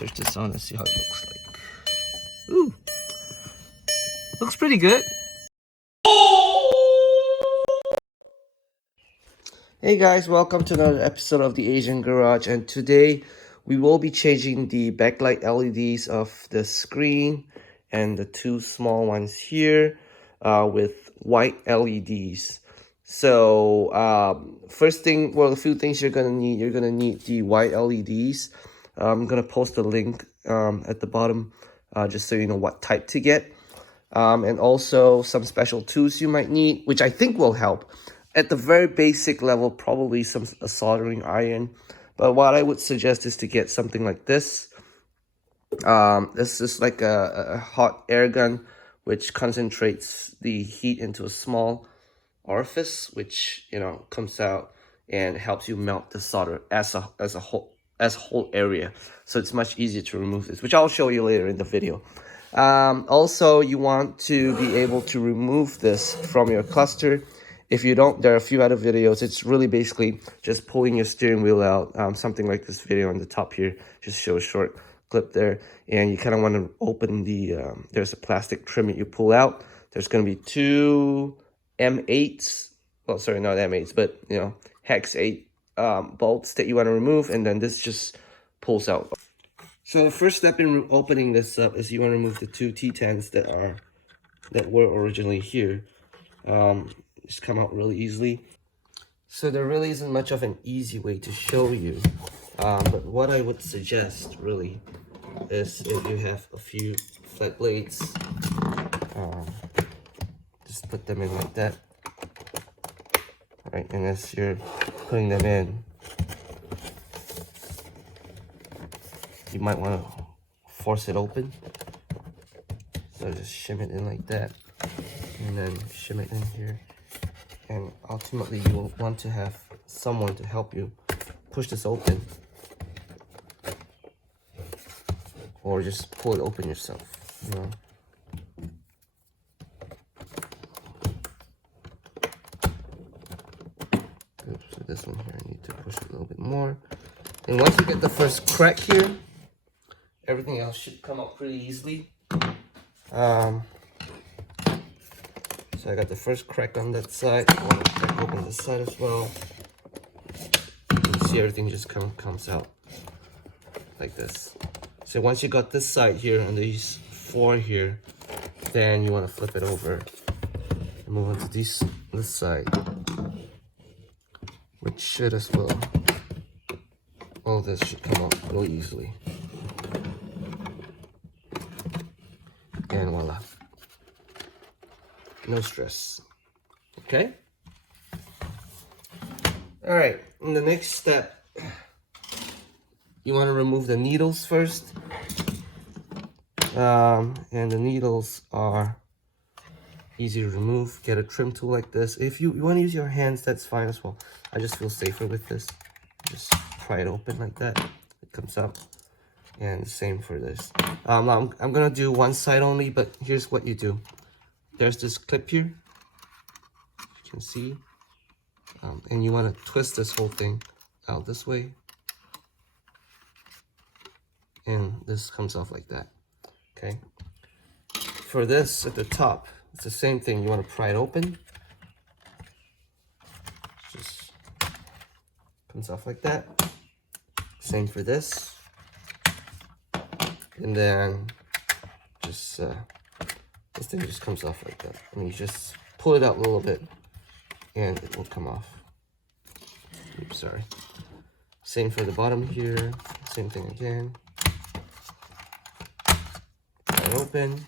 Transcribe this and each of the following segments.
switch this on and see how it looks like. Ooh, looks pretty good. Hey guys, welcome to another episode of the Asian Garage, and today we will be changing the backlight LEDs of the screen and the two small ones here with white LEDs. So first thing, well, a few things you're gonna need the white LEDs. I'm gonna post a link at the bottom just so you know what type to get, and also some special tools you might need, which I think will help. At the very basic level, probably a soldering iron, but what I would suggest is to get something like this. This is like a hot air gun, which concentrates the heat into a small orifice, which comes out and helps you melt the solder as a whole area. So it's much easier to remove this, which I'll show you later in the video. Also, you want to be able to remove this from your cluster. If you don't, there are a few other videos. It's really basically just pulling your steering wheel out. Something like this video on the top here just shows a short clip there. And you kind of want to open the, there's a plastic trim that you pull out. There's going to be two M8s. Well, sorry, not M8s, but, hex 8 bolts that you want to remove. And then this just pulls out. So the first step in opening this up is you want to remove the two T10s that were originally here. Just come out really easily. So there really isn't much of an easy way to show you, but what I would suggest really is if you have a few flat blades, just put them in like that. All right, and as you're putting them in, you might want to force it open. So just shim it in like that, and then shim it in here. And ultimately, you will want to have someone to help you push this open, or just pull it open yourself. Oops, so this one here, I need to push it a little bit more. And once you get the first crack here, everything else should come out pretty easily. So I got the first crack on that side. I want to crack open this side as well. You can see everything just comes out like this. So once you got this side here and these four here, then you want to flip it over and move on to this side, which should as well. All this should come out really easily. And voila. No stress. Okay? Alright, in the next step, you want to remove the needles first. And the needles are easy to remove. Get a trim tool like this. If you want to use your hands, that's fine as well. I just feel safer with this. Just pry it open like that. It comes out. And the same for this. I'm gonna do one side only, but here's what you do. There's this clip here, you can see, and you want to twist this whole thing out this way, and this comes off like that. Okay, for this at the top, it's the same thing. You want to pry it open, just comes off like that. Same for this, and then just this thing just comes off like that. And you just pull it out a little bit and it will come off. Oops, sorry. Same for the bottom here. Same thing again. Pry it open.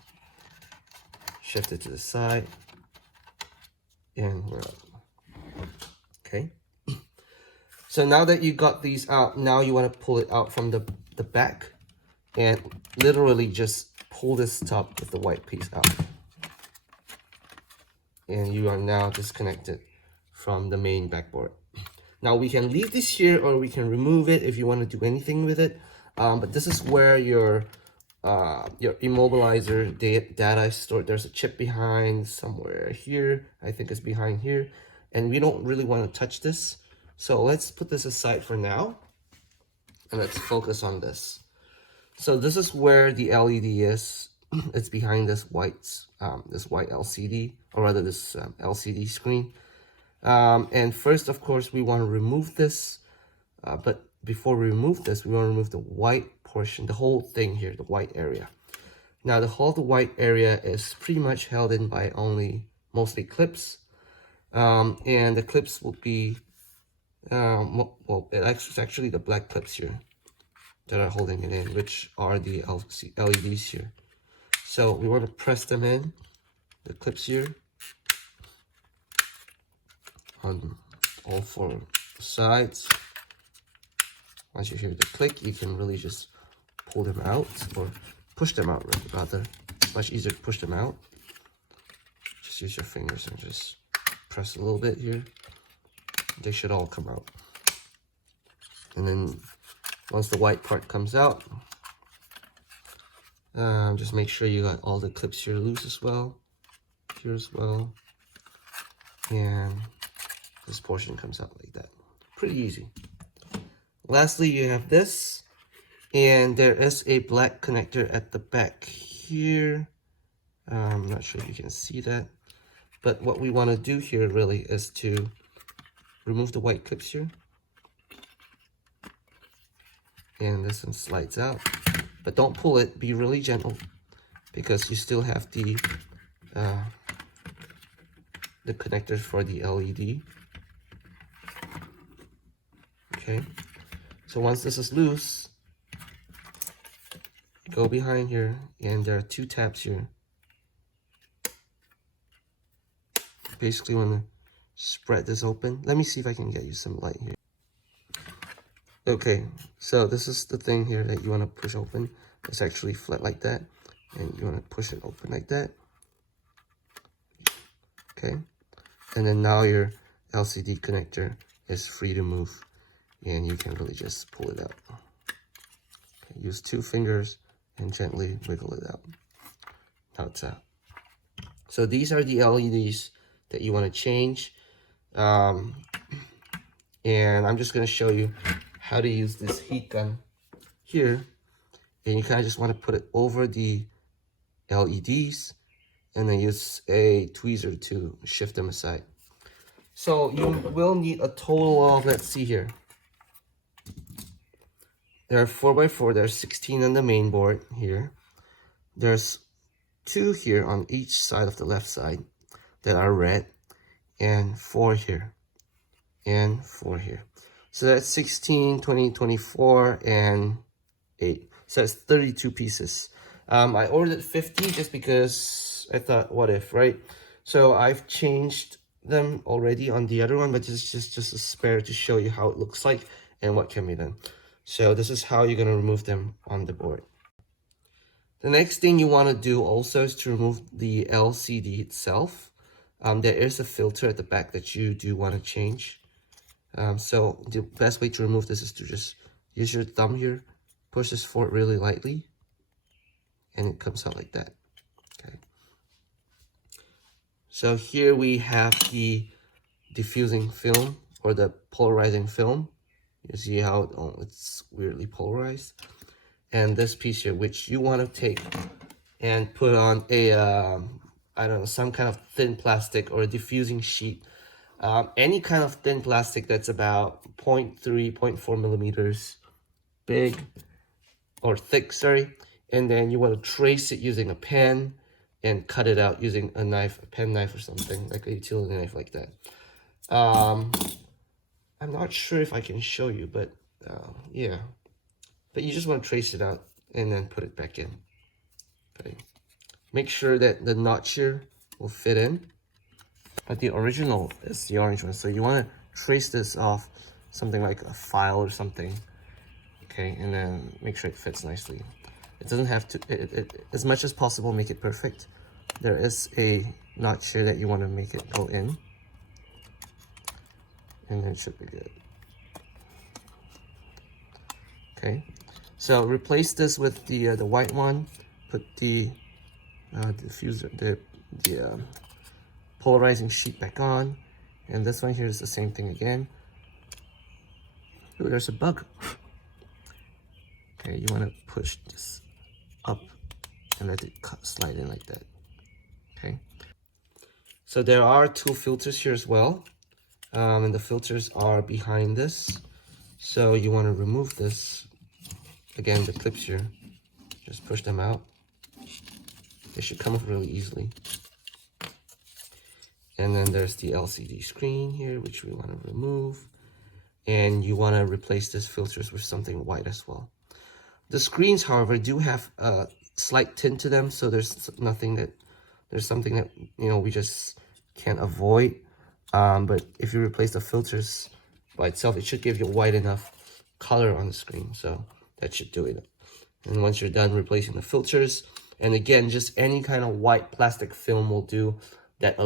Shift it to the side. And we're up. Okay. So now that you got these out, now you want to pull it out from the back and literally just pull this top with the white piece out. And you are now disconnected from the main backboard. Now we can leave this here or we can remove it if you want to do anything with it. But this is where your immobilizer data is stored. There's a chip behind somewhere here. I think it's behind here. And we don't really want to touch this. So let's put this aside for now. And let's focus on this. So this is where the LED is. It's behind this white LCD, or rather this LCD screen. And first, of course, we want to remove this. But before we remove this, we want to remove the white portion, the whole thing here, the white area. Now, the whole the white area is pretty much held in by only mostly clips. And the clips will be, well, it's actually the black clips here that are holding it in, which are the LEDs here. So we want to press them in, the clips here, on all four sides. Once you hear the click, you can really just pull them out, or push them out rather. It's much easier to push them out. Just use your fingers and just press a little bit here. They should all come out. And then once the white part comes out, just make sure you got all the clips here loose as well, here as well, and this portion comes out like that. Pretty easy. Lastly, you have this, and there is a black connector at the back here. I'm not sure if you can see that, but what we want to do here really is to remove the white clips here, and this one slides out, but don't pull it. Be really gentle, because you still have the connector for the LED. Okay, so once this is loose, go behind here, and there are two tabs here. Basically want to spread this open. Let me see if I can get you some light here. Okay, so this is the thing here that you want to push open. It's actually flat like that, and you want to push it open like that. Okay, and then now your LCD connector is free to move, and you can really just pull it out. Okay, use 2 fingers and gently wiggle it out. Now it's out. So these are the LEDs that you want to change. And I'm just going to show you how to use this heat gun here. And you kind of just want to put it over the LEDs and then use a tweezer to shift them aside. So you will need a total of, let's see here. There are 4x4, there's 16 on the main board here. There's 2 here on each side of the left side that are red, and 4 here, and 4 here. So that's 16, 20, 24, and 8. So that's 32 pieces. I ordered 50 just because I thought, what if, right? So I've changed them already on the other one, but just a spare to show you how it looks like and what can be done. So this is how you're going to remove them on the board. The next thing you want to do also is to remove the LCD itself. There is a filter at the back that you do want to change. So the best way to remove this is to just use your thumb here, push this forward really lightly, and it comes out like that. Okay. So here we have the diffusing film, or the polarizing film. You see how it's weirdly polarized. And this piece here, which you want to take and put on a, I don't know, some kind of thin plastic or a diffusing sheet. Any kind of thin plastic that's about 0.3, 0.4 millimeters big or thick, sorry. And then you want to trace it using a pen and cut it out using a knife, a pen knife or something, like a utility knife like that. I'm not sure if I can show you, but yeah. But you just want to trace it out and then put it back in. Okay. Make sure that the notch here will fit in. But the original is the orange one. So you want to trace this off something like a file or something. Okay, and then make sure it fits nicely. It doesn't have to, as much as possible, make it perfect. There is a notch here that you want to make it go in. And then it should be good. Okay. So replace this with the white one. Put the diffuser, the polarizing sheet back on, and this one here is the same thing again. Ooh, there's a bug. Okay, you want to push this up and let it slide in like that. Okay. So there are two filters here as well. And the filters are behind this. So you want to remove this. Again, the clips here, just push them out. They should come off really easily. And then there's the LCD screen here, which we want to remove. And you want to replace this filters with something white as well. The screens, however, do have a slight tint to them, so there's something that we just can't avoid. But if you replace the filters by itself, it should give you white enough color on the screen, so that should do it. And once you're done replacing the filters, and again, just any kind of white plastic film will do that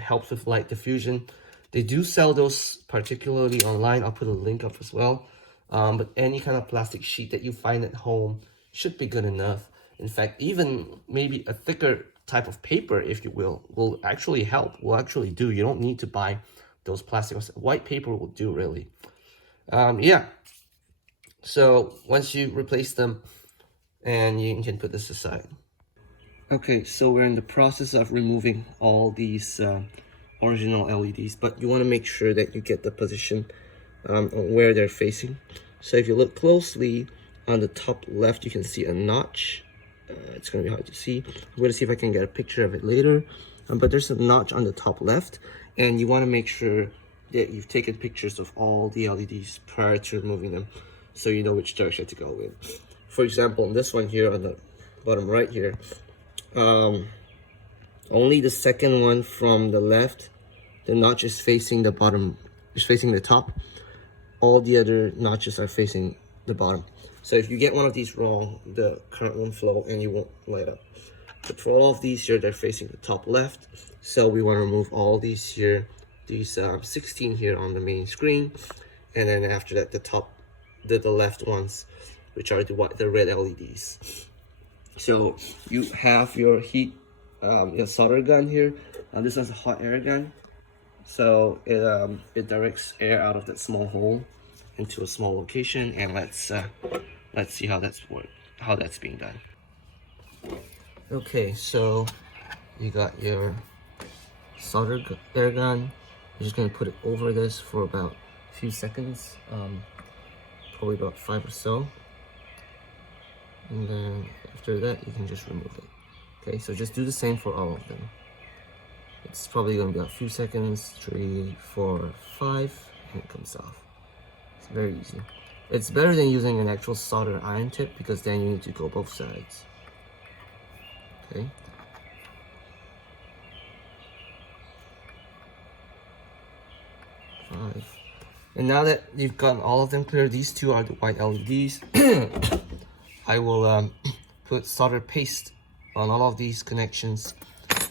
helps with light diffusion. They do sell those particularly online. I'll put a link up as well. But any kind of plastic sheet that you find at home should be good enough. In fact, even maybe a thicker type of paper, if you will actually help, will actually do. You don't need to buy those plastics. White paper will do, really. Yeah. So once you replace them, and you can put this aside. Okay, so we're in the process of removing all these original LEDs, but you want to make sure that you get the position on where they're facing. So if you look closely on the top left, you can see a notch. It's going to be hard to see. I'm going to see if I can get a picture of it later. But there's a notch on the top left, and you want to make sure that you've taken pictures of all the LEDs prior to removing them, so you know which direction to go in. For example, this one here on the bottom right here, only the second one from the left, the notch is facing the bottom, is facing the top. All the other notches are facing the bottom. So if you get one of these wrong, the current won't flow and you won't light up. But for all of these here, they're facing the top left. So we want to remove all these here, these 16 here on the main screen. And then after that, the left ones, which are the red LEDs. So you have your your solder gun here. This is a hot air gun. So it directs air out of that small hole into a small location, and let's see how that's being done. Okay, so you got your solder air gun. You're just gonna put it over this for about a few seconds, probably about 5 or so, and then after that you can just remove it. Okay, so just do the same for all of them. It's probably going to be a few seconds, 3, 4, 5, and it comes off. It's very easy. It's better than using an actual solder iron tip, because then you need to go both sides. Okay. Five. And now that you've gotten all of them clear, these two are the white LEDs. I will put solder paste on all of these connections,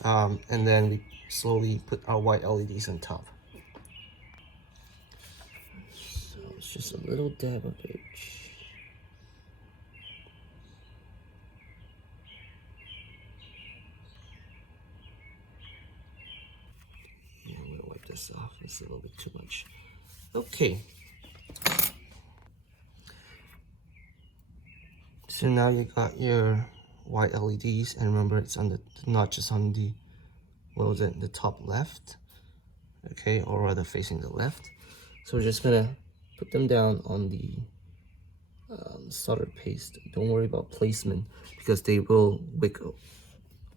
and then we slowly put our white LEDs on top. So it's just a little dab of it. Yeah, I'm gonna wipe this off. It's a little bit too much. Okay. So now you got your white LEDs, and remember it's on the notches on the, what was it, the top left, okay, or rather facing the left. So we're just gonna put them down on the solder paste. Don't worry about placement, because they will wick,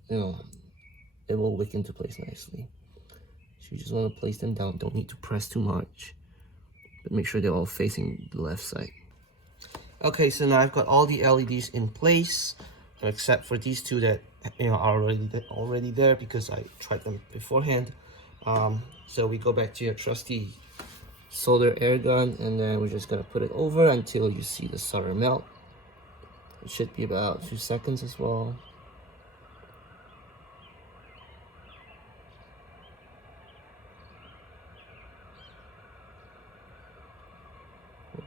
it will wick into place nicely. So you just want to place them down. Don't need to press too much, but make sure they're all facing the left side. Okay, so now I've got all the LEDs in place, except for these two that are already there because I tried them beforehand. So we go back to your trusty solder air gun, and then we're just gonna put it over until you see the solder melt. It should be about a few seconds as well.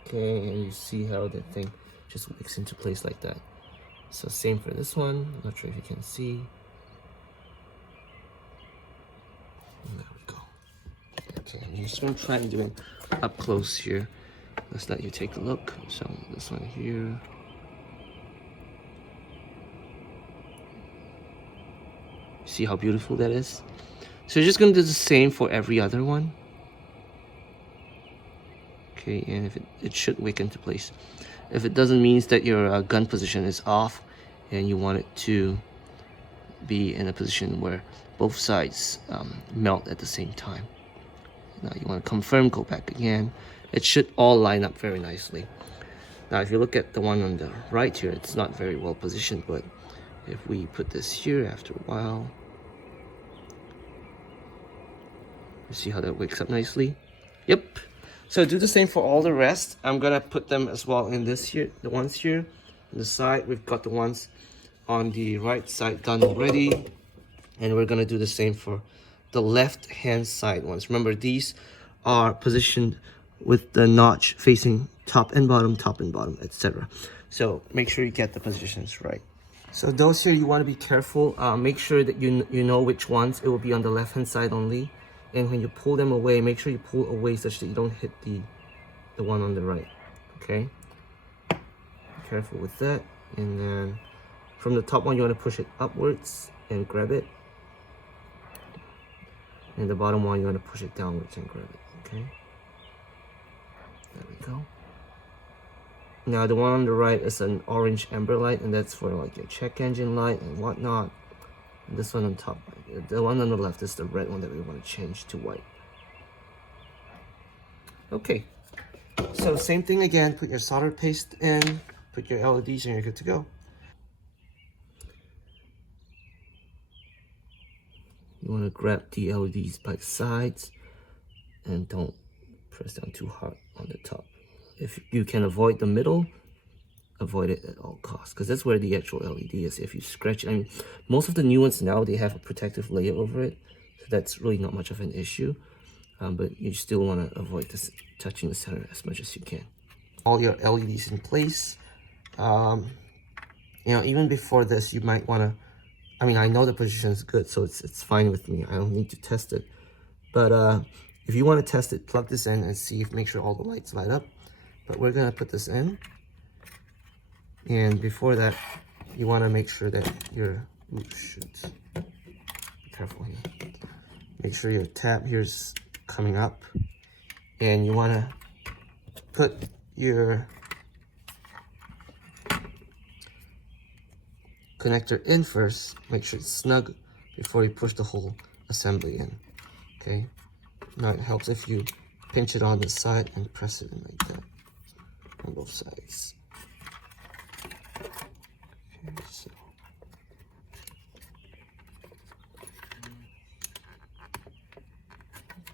Okay, and you see how the thing just wicks into place like that. So same for this one. I'm not sure if you can see. And there we go. Okay, I'm just gonna try and do it up close here. let's let you take a look. So this one here. See how beautiful that is? So you're just gonna do the same for every other one. Okay, and if it should wick into place. If it doesn't, means that your gun position is off and you want it to be in a position where both sides melt at the same time. Now you want to confirm, go back again. It should all line up very nicely. Now if you look at the one on the right here, it's not very well positioned, but if we put this here after a while, you see how that wicks up nicely? Yep. So do the same for all the rest. I'm gonna put them as well in this here, the ones here on the side. We've got the ones on the right side done already, and we're gonna do the same for the left hand side ones. Remember, these are positioned with the notch facing top and bottom, etc. So make sure you get the positions right. So those here, you want to be careful. Make sure that you know which ones. It will be on the left hand side only, and when you pull them away, make sure you pull away such that you don't hit the one on the right. Okay, be careful with that. And then from the top one, you want to push it upwards and grab it, and the bottom one, you want to push it downwards and grab it. Okay, there we go. Now the one on the right is an orange amber light, and that's for like your check engine light and whatnot. And this one on top, the one on the left is the red one that we want to change to white. Okay, so same thing again, put your solder paste in, put your LEDs, and you're good to go. You want to grab the LEDs by the sides and don't press down too hard on the top. If you can avoid the middle, avoid it at all costs, because that's where the actual LED is. If you scratch it, I mean, most of the new ones now, they have a protective layer over it, so that's really not much of an issue. But you still want to avoid this touching the center as much as you can. All your LEDs in place. You know, even before this, you might want to, I mean, I know the position is good, so it's fine with me. I don't need to test it. But if you want to test it, plug this in and see if, make sure all the lights light up. But we're gonna put this in. And before that, you want to make sure that your, oops, shoot, be careful here. Make sure your tab here is coming up, and you want to put your connector in first. Make sure it's snug before you push the whole assembly in. Okay. Now it helps if you pinch it on the side and press it in like that on both sides. Okay, so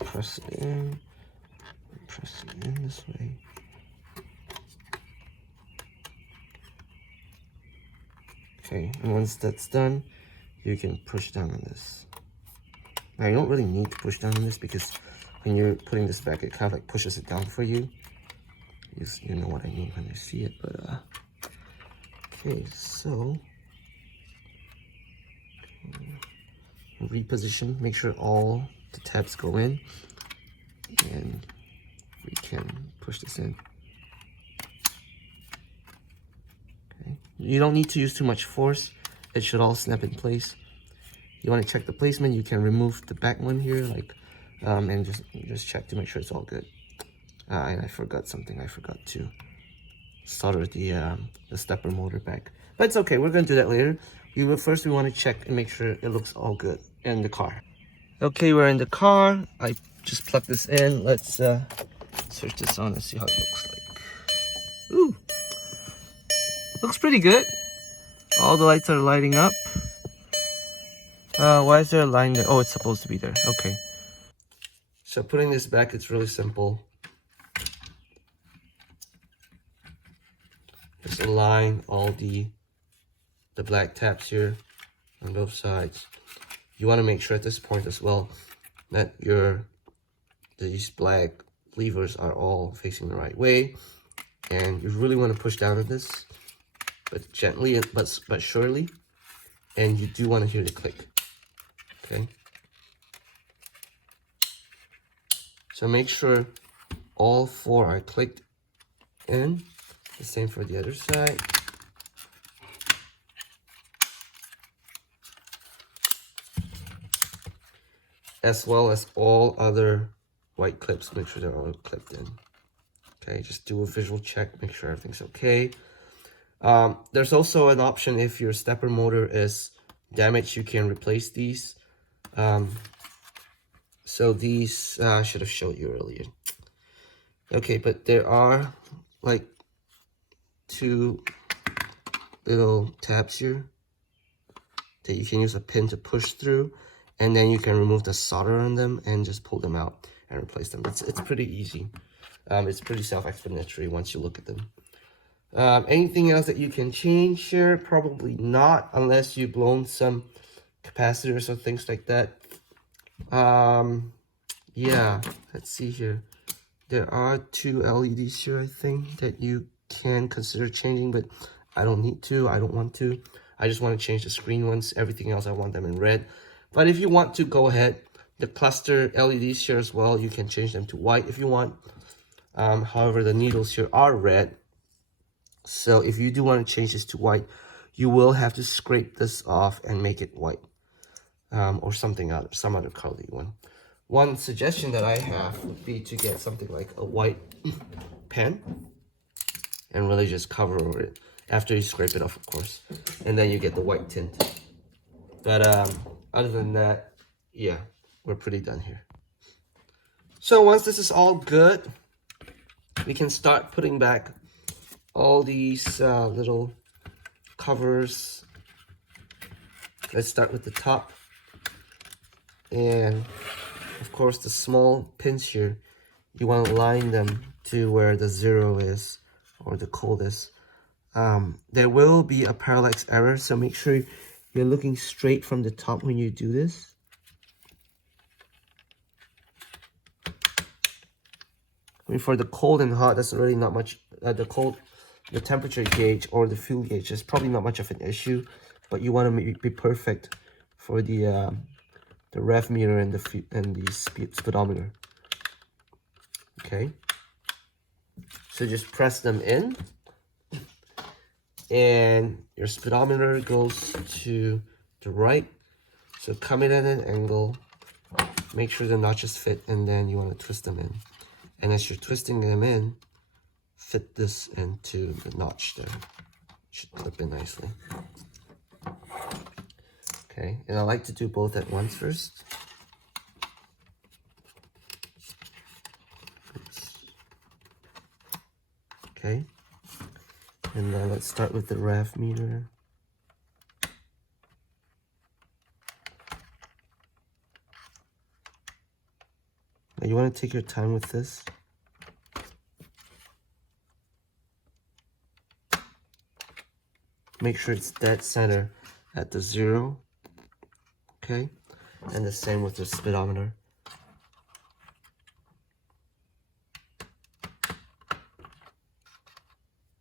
press it in this way. Okay, and once that's done, you can push down on this. Now you don't really need to push down on this, because when you're putting this back, it kind of like pushes it down for you. You know what I mean when you see it, but okay, so reposition, make sure all the tabs go in, and we can push this in. Okay, you don't need to use too much force. It should all snap in place. You want to check the placement, you can remove the back one here, like and just check to make sure it's all good. And I forgot something. I forgot to solder the stepper motor back, but it's okay. We're gonna do that later. First we want to check and make sure it looks all good in the car. Okay, we're in the car. I just plugged this in. Let's switch this on and see how it looks like. Ooh, looks pretty good. All the lights are lighting up. Why is there a line there? Oh, it's supposed to be there. Okay. So putting this back, it's really simple. Just align all the black tabs here on both sides. You want to make sure at this point as well that these black levers are all facing the right way, and you really want to push down on this, but gently, but surely, and you do want to hear the click. Okay. So make sure all four are clicked in. The same for the other side. As well as all other white clips, make sure they're all clipped in. Okay, just do a visual check, make sure everything's okay. There's also an option if your stepper motor is damaged, you can replace these. So these, I should have showed you earlier. Okay, but there are like 2 little tabs here that you can use a pin to push through, and then you can remove the solder on them and just pull them out and replace them. It's pretty easy. It's pretty self-explanatory once you look at them. Anything else that you can change here? Probably not, unless you've blown some capacitors or things like that. Yeah, let's see here. There are 2 LEDs here, I think, that you can consider changing, but I don't need to. I don't want to. I just want to change the screen ones. Everything else, I want them in red. But if you want to, go ahead. The cluster LEDs here as well, you can change them to white if you want. However, the needles here are red. So if you do want to change this to white, you will have to scrape this off and make it white. Or something other, some other color you want. One suggestion that I have would be to get something like a white pen and really just cover over it after you scrape it off, of course, and then you get the white tint. But other than that, yeah, we're pretty done here. So once this is all good, we can start putting back all these little covers. Let's start with the top, and of course the small pins here, you want to line them to where the 0 is, or the cold is. There will be a parallax error, so make sure you're looking straight from the top when you do this. I mean, for the cold and hot, that's really not much. The temperature gauge or the fuel gauge is probably not much of an issue, but you want to be perfect for the rev meter and the speedometer. Okay, so just press them in, and your speedometer goes to the right. So come in at an angle, make sure the notches fit, and then you want to twist them in. And as you're twisting them in, fit this into the notch there. Should clip in nicely. Okay, and I like to do both at once first. Oops. Okay, and then let's start with the rev meter. Now you want to take your time with this. Make sure it's dead center at the 0. Okay, and the same with the speedometer.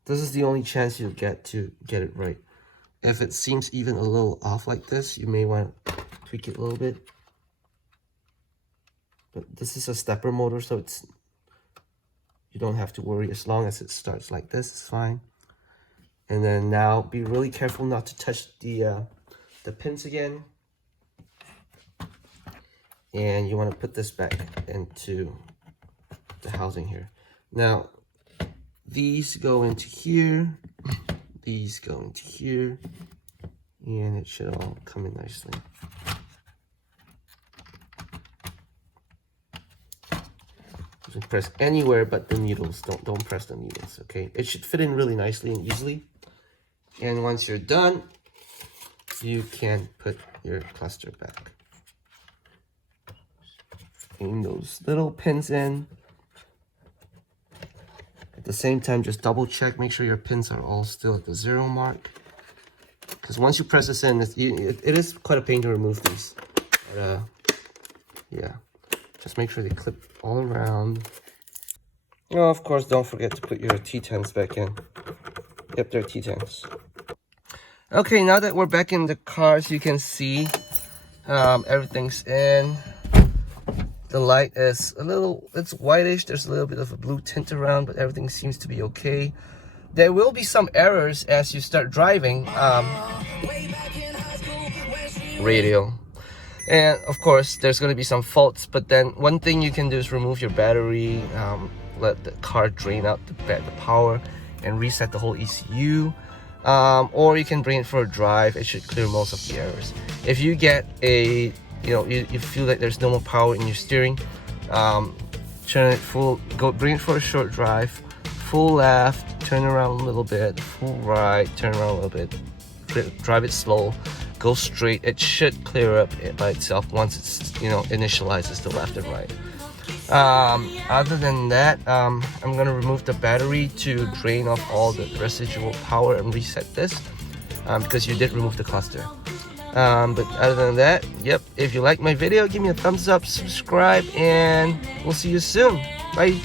This is the only chance you'll get to get it right. If it seems even a little off like this, you may want to tweak it a little bit. But this is a stepper motor, so you don't have to worry. As long as it starts like this, it's fine. And then now be really careful not to touch the pins again. And you want to put this back into the housing here. Now, these go into here, these go into here, and it should all come in nicely. You can press anywhere but the needles. Don't press the needles, okay? It should fit in really nicely and easily. And once you're done, you can put your cluster back. Putting those little pins in. At the same time, just double check, make sure your pins are all still at the 0 mark. Because once you press this in, it is quite a pain to remove these. But, yeah, just make sure they clip all around. Oh, of course, don't forget to put your T10s back in. Yep, they're T10s. Okay, now that we're back in the car, as you can see, everything's in. The light is it's whitish. There's a little bit of a blue tint around, but everything seems to be okay. There will be some errors as you start driving. Radio. And of course, there's going to be some faults, but then one thing you can do is remove your battery, let the car drain out the power, and reset the whole ECU. Or you can bring it for a drive. It should clear most of the errors. If you get you feel like there's no more power in your steering, turn it full, bring it for a short drive, full left, turn around a little bit, full right, turn around a little bit, drive it slow, go straight. It should clear up by itself once it's initializes the left and right. Other than that, I'm gonna remove the battery to drain off all the residual power and reset this, because you did remove the cluster. But other than that, yep, if you like my video, give me a thumbs up, subscribe, and we'll see you soon. Bye.